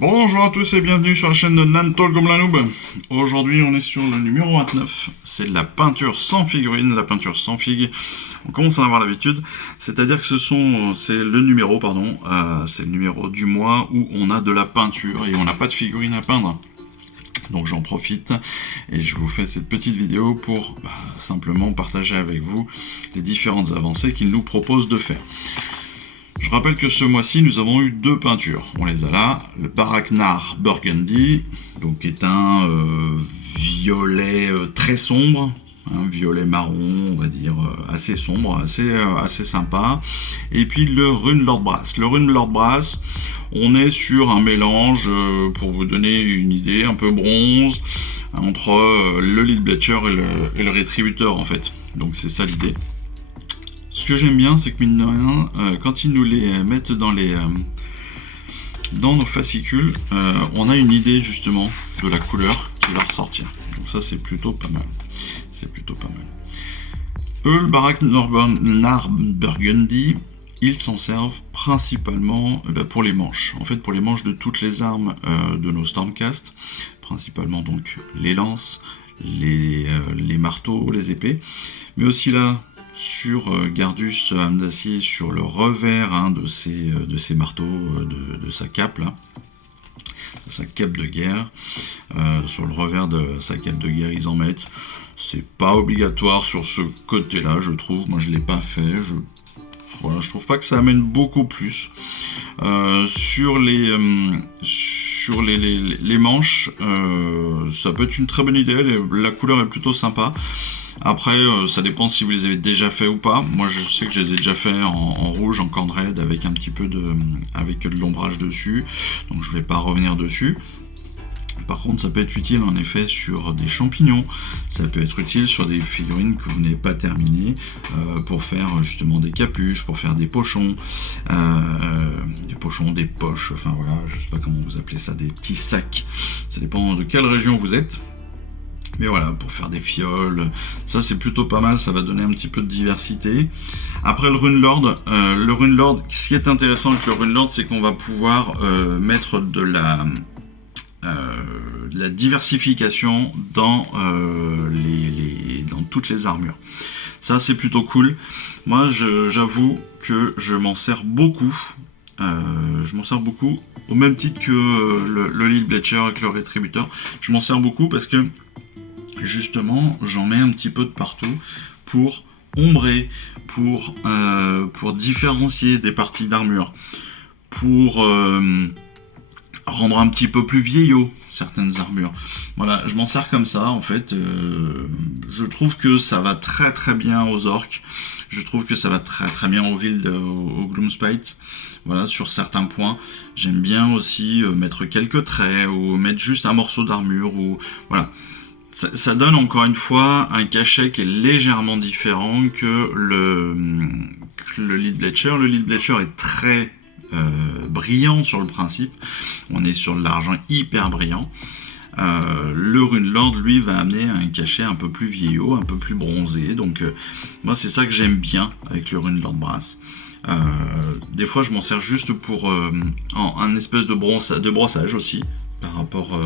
Bonjour à tous et bienvenue sur la chaîne de Nantol comme la noob. Aujourd'hui on est sur le numéro 29, c'est la peinture sans figurine, la peinture sans figue. On commence à en avoir l'habitude, c'est-à-dire que c'est le numéro, c'est le numéro du mois où on a de la peinture et on n'a pas de figurine à peindre. Donc j'en profite et je vous fais cette petite vidéo pour simplement partager avec vous les différentes avancées qu'il nous propose de faire. Je rappelle que ce mois-ci, nous avons eu deux peintures. On les a là. Le Baraknar Burgundy, donc qui est un violet très sombre, un violet marron, on va dire assez sombre, assez sympa. Et puis le Rune Lord Brass. Le Rune Lord Brass, on est sur un mélange, pour vous donner une idée, un peu bronze, entre le Lead Bleacher et le Rétributeur en fait. Donc c'est ça l'idée. Ce que j'aime bien, c'est que mine de rien, quand ils nous les mettent dans nos fascicules, on a une idée justement de la couleur qui va ressortir. Donc ça, c'est plutôt pas mal. C'est plutôt pas mal. Eux, le Baraknar Burgundy, ils s'en servent principalement pour les manches. En fait, pour les manches de toutes les armes de nos Stormcast, principalement donc les lances, les marteaux, les épées, mais aussi là sur Gardus âme d'acier, sur le revers de ses marteaux, de sa cape là, sa cape de guerre, sur le revers de sa cape de guerre ils en mettent. C'est pas obligatoire sur ce côté là, je trouve. Moi je l'ai pas fait, je trouve pas que ça amène beaucoup plus. Sur les manches, ça peut être une très bonne idée, la couleur est plutôt sympa. Après, ça dépend si vous les avez déjà fait ou pas. Moi, je sais que je les ai déjà fait en rouge, en corne raid, avec un petit peu avec de l'ombrage dessus. Donc, je vais pas revenir dessus. Par contre, ça peut être utile en effet sur des champignons. Ça peut être utile sur des figurines que vous n'avez pas terminées, pour faire justement des capuches, pour faire des pochons, des poches. Enfin voilà, je sais pas comment vous appelez ça, des petits sacs. Ça dépend de quelle région vous êtes. Mais voilà, pour faire des fioles, ça c'est plutôt pas mal, ça va donner un petit peu de diversité. Après le Rune Lord, ce qui est intéressant avec le Rune Lord, c'est qu'on va pouvoir mettre de la diversification dans toutes les armures. Ça c'est plutôt cool. Moi j'avoue que je m'en sers beaucoup. Au même titre que le Lead Bleacher avec le Rétributeur. Je m'en sers beaucoup parce que justement j'en mets un petit peu de partout pour ombrer, pour différencier des parties d'armure, pour rendre un petit peu plus vieillot certaines armures. Voilà, je m'en sers comme ça en fait. Je trouve que ça va très très bien aux orques. Je trouve que ça va très très bien aux villes, au Gloomspite. Voilà, sur certains points. J'aime bien aussi mettre quelques traits ou mettre juste un morceau d'armure ou voilà. Ça donne encore une fois un cachet qui est légèrement différent que le Lead Bleacher. Le Lead Bleacher est très brillant sur le principe. On est sur de l'argent hyper brillant. Le Rune Lord, lui, va amener un cachet un peu plus vieillot, un peu plus bronzé. Donc, moi, c'est ça que j'aime bien avec le Rune Lord Brass. Des fois, je m'en sers juste pour un espèce de brossage aussi. Par rapport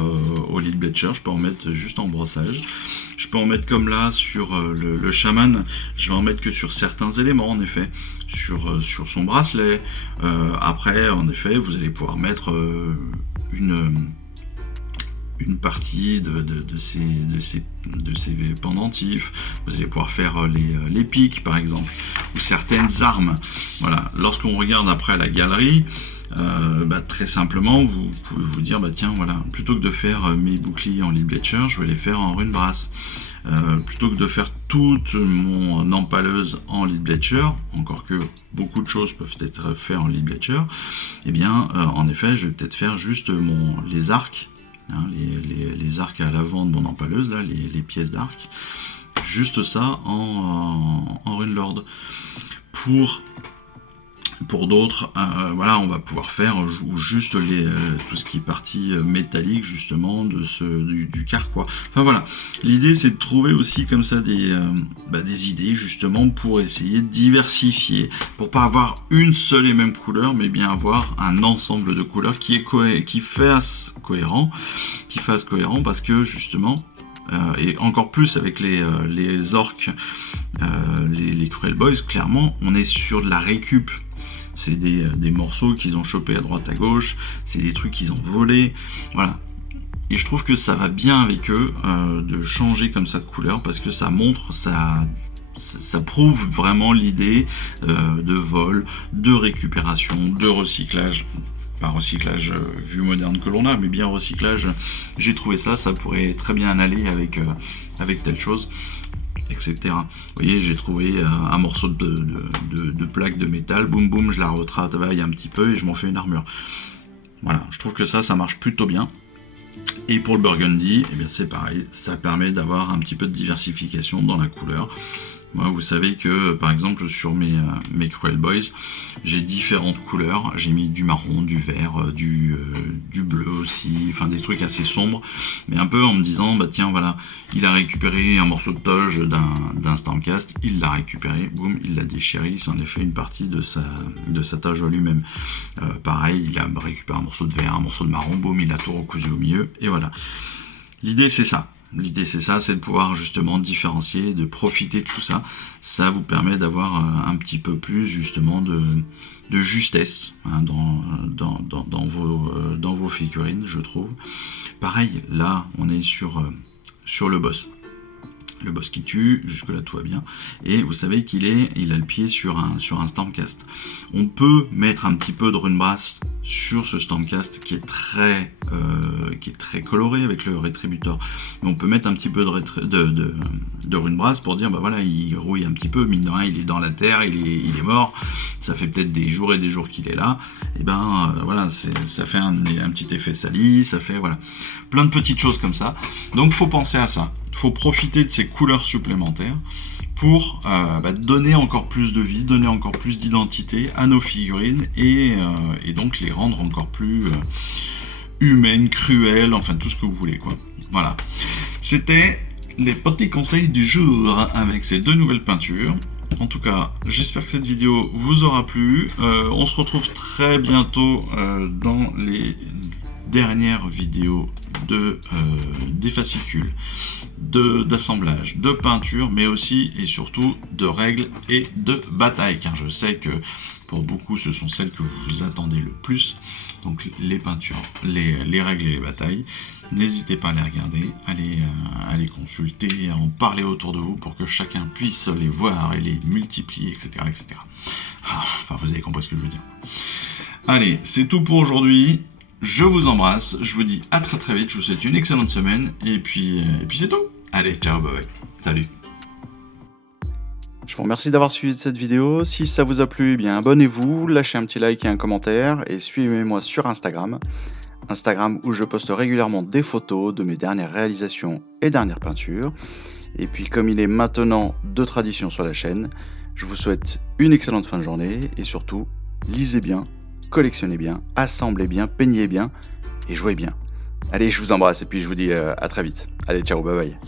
au Lead Bleacher, je peux en mettre juste en brossage. Je peux en mettre comme là sur le chaman. Je vais en mettre que sur certains éléments, en effet, sur son bracelet. Après, en effet, vous allez pouvoir mettre une partie de ces pendentifs. Vous allez pouvoir faire les pics, par exemple, ou certaines armes. Voilà. Lorsqu'on regarde après la galerie, très simplement vous pouvez vous dire tiens voilà, plutôt que de faire mes boucliers en Lead Bleacher, je vais les faire en Rune Brass. Plutôt que de faire toute mon empaleuse en Lead Bleacher, encore que beaucoup de choses peuvent être faites en Lead Bleacher, et bien en effet je vais peut-être faire juste les arcs, les arcs à l'avant de mon empaleuse là, les pièces d'arc, juste ça en Rune Lord, pour Pour d'autres, voilà, on va pouvoir faire juste tout ce qui est partie métallique justement du carquois. Enfin voilà, l'idée c'est de trouver aussi comme ça des idées justement pour essayer de diversifier, pour pas avoir une seule et même couleur, mais bien avoir un ensemble de couleurs qui fasse cohérent, parce que justement, et encore plus avec les orques, les Cruel Boys, clairement, on est sur de la récup. C'est des morceaux qu'ils ont chopés à droite à gauche, c'est des trucs qu'ils ont volés, voilà. Et je trouve que ça va bien avec eux de changer comme ça de couleur, parce que ça montre, ça prouve vraiment l'idée de vol, de récupération, de recyclage. Pas recyclage vu moderne que l'on a, mais bien recyclage. J'ai trouvé ça pourrait très bien aller avec telle chose, etc. Vous voyez, j'ai trouvé un morceau de plaque de métal, boum boum, je la retravaille un petit peu et je m'en fais une armure. Voilà, je trouve que ça marche plutôt bien. Et pour le burgundy, eh bien c'est pareil, ça permet d'avoir un petit peu de diversification dans la couleur. Moi, vous savez que, par exemple, sur mes Cruel Boys, j'ai différentes couleurs. J'ai mis du marron, du vert, du bleu aussi, enfin des trucs assez sombres, mais un peu en me disant, bah tiens, voilà, il a récupéré un morceau de toge d'un Stormcast, il l'a récupéré, boum, il l'a déchiré, il s'en est fait une partie de sa toge lui-même. Pareil, il a récupéré un morceau de vert, un morceau de marron, boum, il a tout recousu au milieu, et voilà. L'idée, c'est ça. C'est de pouvoir justement différencier, de profiter de tout ça. Ça vous permet d'avoir un petit peu plus justement de justesse hein, dans vos figurines, je trouve. Pareil, là, on est sur le boss. Le boss qui tue, jusque là tout va bien. Et vous savez qu'il a le pied sur un Stormcast. On peut mettre un petit peu de Runebrass sur ce Stormcast qui est très coloré avec le rétributeur. Mais on peut mettre un petit peu de Runebrass pour dire bah voilà, il rouille un petit peu, mine de rien, il est dans la terre, il est mort. Ça fait peut-être des jours et des jours qu'il est là. Et ben voilà, ça fait un petit effet sali, ça fait voilà plein de petites choses comme ça. Donc faut penser à ça. Faut profiter de ces couleurs supplémentaires pour donner encore plus de vie, donner encore plus d'identité à nos figurines et donc les rendre encore plus humaines, cruelles, enfin tout ce que vous voulez quoi. Voilà. C'était les petits conseils du jour avec ces deux nouvelles peintures. En tout cas, j'espère que cette vidéo vous aura plu. On se retrouve très bientôt dans les dernières vidéos des fascicules, d'assemblage, de peinture, mais aussi et surtout de règles et de batailles, car je sais que pour beaucoup ce sont celles que vous attendez le plus. Donc les peintures, les règles et les batailles, n'hésitez pas à les regarder, à les consulter, à en parler autour de vous pour que chacun puisse les voir et les multiplier, etc. etc. Enfin, vous avez compris ce que je veux dire. Allez, c'est tout pour aujourd'hui. Je vous embrasse, je vous dis à très très vite, je vous souhaite une excellente semaine, et puis c'est tout. Allez, ciao, bye bye. Salut. Je vous remercie d'avoir suivi cette vidéo. Si ça vous a plu, eh bien abonnez-vous, lâchez un petit like et un commentaire, et suivez-moi sur Instagram où je poste régulièrement des photos de mes dernières réalisations et dernières peintures. Et puis comme il est maintenant de tradition sur la chaîne, je vous souhaite une excellente fin de journée, et surtout, lisez bien, collectionnez bien, assemblez bien, peignez bien et jouez bien. Allez, je vous embrasse et puis je vous dis à très vite. Allez, ciao, bye bye.